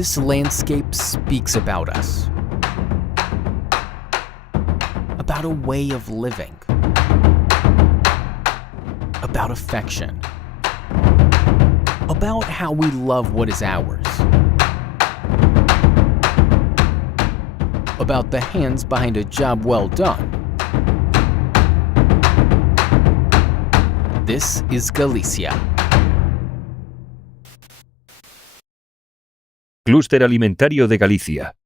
This landscape speaks about us, about a way of living, about affection, about how we love what is ours, about the hands behind a job well done. This is Galicia. Clúster Alimentario de Galicia.